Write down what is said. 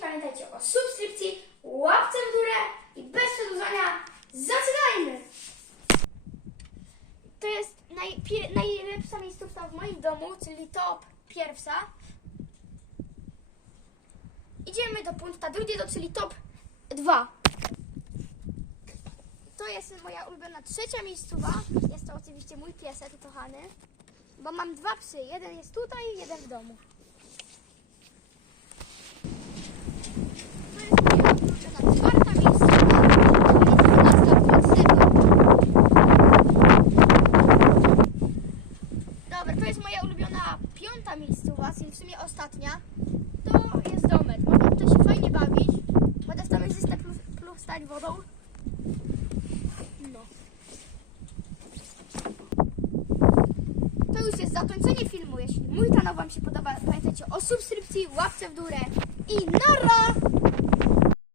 pamiętajcie o subskrypcji, łapce w górę i bez przedłużania zaczynajmy! To jest najlepsza miejscówka w moim domu, czyli top pierwsza. Idziemy do punkta drugiego, czyli top 2. To jest moja ulubiona trzecia miejscowa. Jest to oczywiście mój piesek kochany. Bo mam dwa psy. Jeden jest tutaj, jeden w domu. To jest moja ulubiona czwarta miejscowa. Jest dwunasta pod zewnątrz. Dobra, to jest moja ulubiona piąta miejscowa, czyli w sumie ostatnia. To jest domek. Można tutaj się fajnie bawić. Będę w kamerzystę plus, plus stać wodą. No. To już jest zakończenie filmu. Jeśli mój kanał Wam się podoba, pamiętajcie o subskrypcji, łapce w górę i nara!